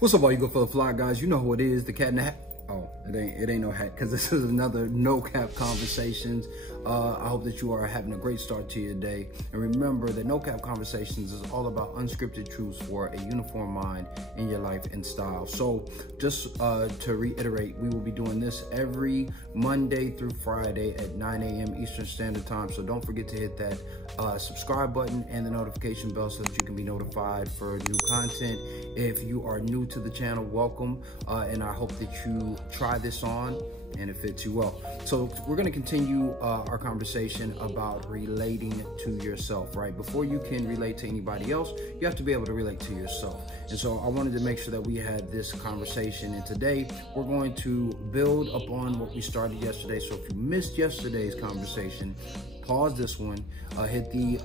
What's up, all you good for the fly guys? You know who it is, the cat in the hat. Oh, it ain't no hat, because this is another No Cap Conversations. I hope that you are having a great start to your day. And remember that No Cap Conversations is all about unscripted truths for a uniform mind in your life and style. So just to reiterate, we will be doing this every Monday through Friday at 9 a.m. Eastern Standard Time. So don't forget to hit that subscribe button and the notification bell so that you can be notified for new content. If you are new to the channel, welcome. And I hope that you try this on and it fits you well. So we're going to continue our conversation about relating to yourself, right? Before you can relate to anybody else, you have to be able to relate to yourself. And so I wanted to make sure that we had this conversation. And today we're going to build upon what we started yesterday. So if you missed yesterday's conversation, pause this one, hit the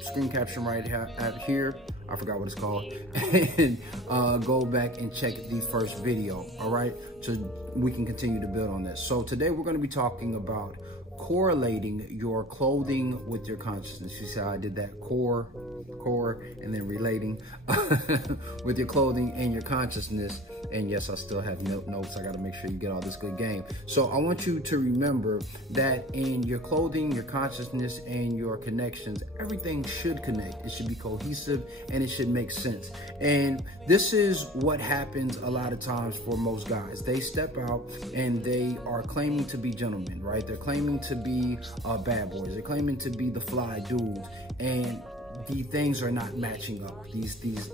screen caption right here. I forgot what it's called, and go back and check the first video, all right? So we can continue to build on this. So today we're gonna be talking about correlating your clothing with your consciousness. You see how I did that? Core, and then relating with your clothing and your consciousness. And yes, I still have notes. I got to make sure you get all this good game. So I want you to remember that in your clothing, your consciousness, and your connections, everything should connect. It should be cohesive and it should make sense. And this is what happens a lot of times for most guys. They step out and they are claiming to be gentlemen, right? They're claiming to be bad boys. They're claiming to be the fly dudes. And the things are not matching up. These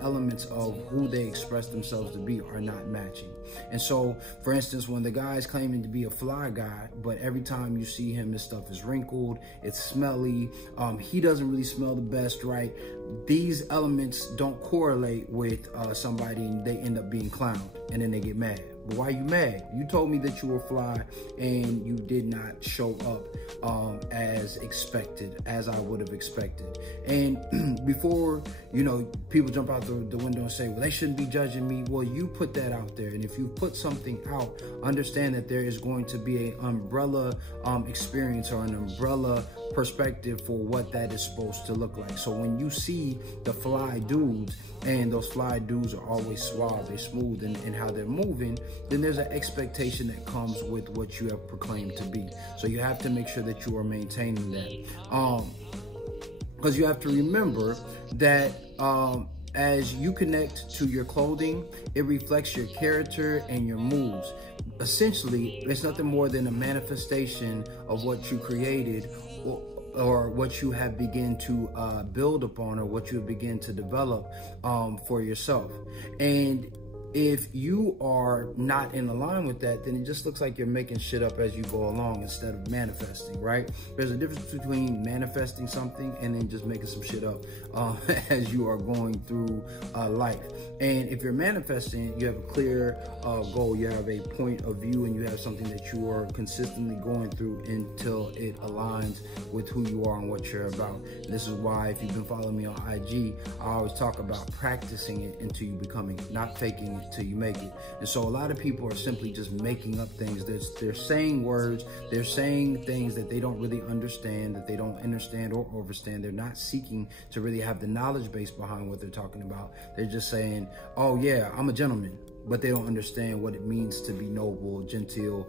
elements of who they express themselves to be are not matching. And so, for instance, when the guy's claiming to be a fly guy, but every time you see him, his stuff is wrinkled, it's smelly, he doesn't really smell the best, right? These elements don't correlate with somebody, and they end up being clowned, and then they get mad. But why are you mad? You told me that you were fly and you did not show up as expected, as I would have expected. And before, you know, people jump out the window and say, well, they shouldn't be judging me. Well, you put that out there. And if you put something out, understand that there is going to be an umbrella experience or an umbrella perspective for what that is supposed to look like. So when you see the fly dudes, and those fly dudes are always suave, they're smooth in how they're moving, then there's an expectation that comes with what you have proclaimed to be. So you have to make sure that you are maintaining that. Because you have to remember that as you connect to your clothing, it reflects your character and your moves. Essentially, it's nothing more than a manifestation of what you created or what you have begun to build upon, or what you have begun to develop for yourself. And if you are not in line with that, then it just looks like you're making shit up as you go along instead of manifesting, right? There's a difference between manifesting something and then just making some shit up as you are going through life. And if you're manifesting, you have a clear goal, you have a point of view, and you have something that you are consistently going through until it aligns with who you are and what you're about. And this is why, if you've been following me on IG, I always talk about practicing it until you become it, not faking it till you make it. And so a lot of people are simply just making up things. They're saying words, they're saying things that they don't really understand, that they don't understand or overstand. They're not seeking to really have the knowledge base behind what they're talking about. They're just saying, oh yeah, I'm a gentleman, but they don't understand what it means to be noble, genteel,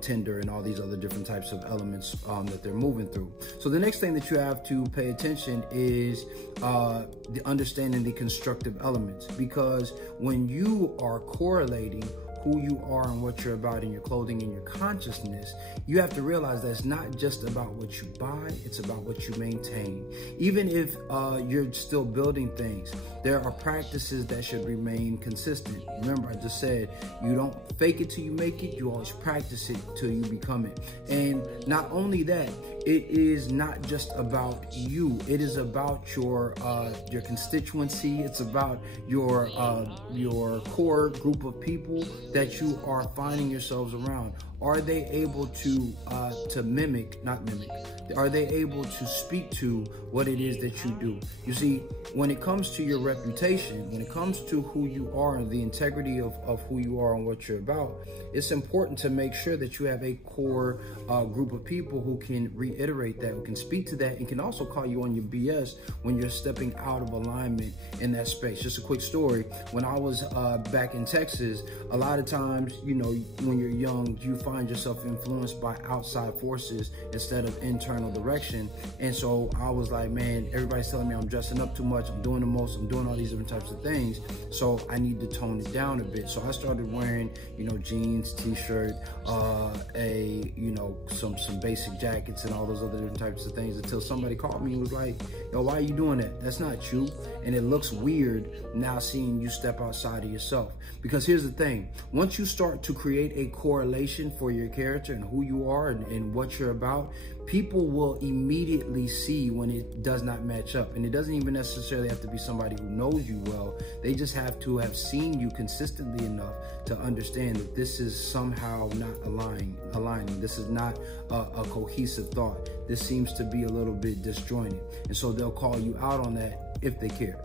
tender, and all these other different types of elements that they're moving through. So the next thing that you have to pay attention is the understanding the constructive elements, because when you are correlating who you are and what you're about in your clothing and your consciousness, you have to realize that it's not just about what you buy, it's about what you maintain. Even if you're still building things, there are practices that should remain consistent. Remember, I just said, you don't fake it till you make it, you always practice it till you become it. And not only that, it is not just about you. It is about your constituency. It's about your core group of people that you are finding yourselves around. Are they able to are they able to speak to what it is that you do? You see, when it comes to your reputation, when it comes to who you are and the integrity of who you are and what you're about, it's important to make sure that you have a core group of people who can reiterate that, who can speak to that, and can also call you on your BS when you're stepping out of alignment in that space. Just a quick story. When I was back in Texas, a lot of times, you know, when you're young, you find yourself influenced by outside forces instead of internal direction. And so I was like, man, everybody's telling me I'm dressing up too much, I'm doing the most, I'm doing all these different types of things, so I need to tone it down a bit. So I started wearing, you know, jeans, t-shirt, you know, some basic jackets and all those other different types of things, until somebody called me and was like, yo, why are you doing that? That's not you. And it looks weird now seeing you step outside of yourself. Because here's the thing, once you start to create a correlation for your character and who you are and what you're about, people will immediately see when it does not match up. And it doesn't even necessarily have to be somebody who knows you well. They just have to have seen you consistently enough to understand that this is somehow not aligning. This is not a cohesive thought. This seems to be a little bit disjointed. And so they'll call you out on that if they care.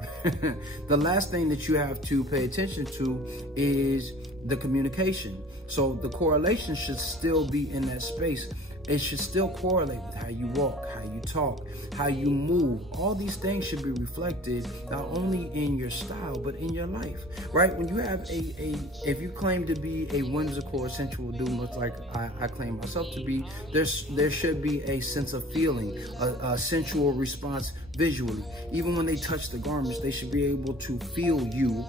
The last thing that you have to pay attention to is the communication. So the correlation should still be in that space. It should still correlate with how you walk, how you talk, how you move. All these things should be reflected not only in your style, but in your life, right? When you have if you claim to be a whimsical or sensual dude, much like I claim myself to be, there should be a sense of feeling, a sensual response visually. Even when they touch the garments, they should be able to feel you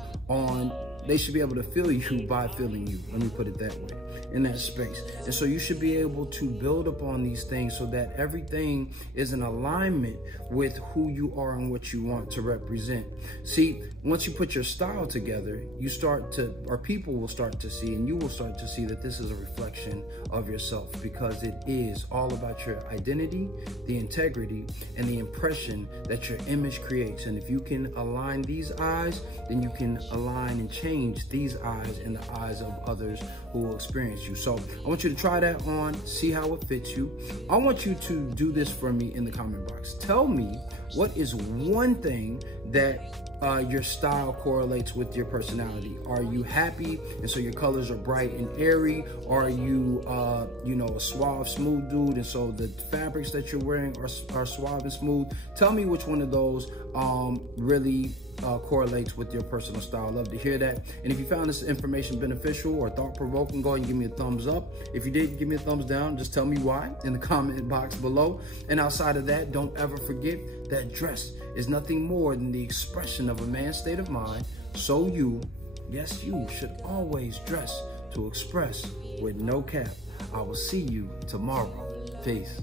they should be able to feel you by feeling you. Let me put it that way, in that space. And so you should be able to build upon these things so that everything is in alignment with who you are and what you want to represent. See, once you put your style together, people will start to see, and you will start to see that this is a reflection of yourself, because it is all about your identity, the integrity, and the impression that your image creates. And if you can align these eyes, then you can align and change these eyes in the eyes of others who will experience you. So I want you to try that on, see how it fits you. I want you to do this for me in the comment box. Tell me, what is one thing that your style correlates with your personality? Are you happy and so your colors are bright and airy? Or are you you know, a suave, smooth dude, and so the fabrics that you're wearing are suave and smooth? Tell me which one of those really correlates with your personal style. I'd love to hear that. And if you found this information beneficial or thought-provoking, go ahead and give me a thumbs up. If you did, give me a thumbs down. Just tell me why in the comment box below. And outside of that, don't ever forget that dress is nothing more than the expression of a man's state of mind. So you, yes, you should always dress to express with no cap. I will see you tomorrow. Peace.